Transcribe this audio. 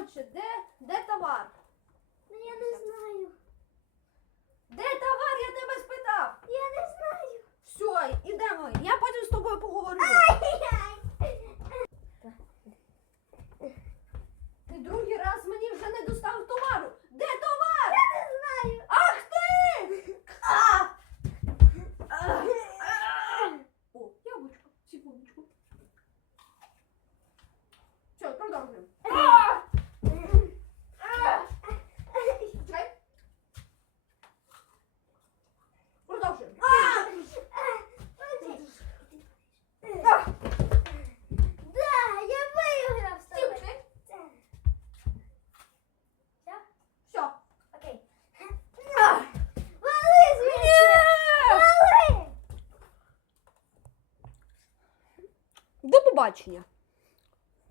Коротше, де, де товар? Ну я не знаю. Де товар? Я тебе спитав. Я не знаю. Все, ідемо. Я потім з тобою поговорю. Ай-яй. Ти другий раз мені вже не доставив товару. Де товар? Я не знаю. Ах ти! А! А! А! О, яблучко. Секундочку. Все, продовжуємо. А! А! Чекай. Продовжуємо. А! А! Да, я виграв з Стій, тобою. чекай. Це. Все? Все. Окей. А! Вали звідси! Вали! До побачення.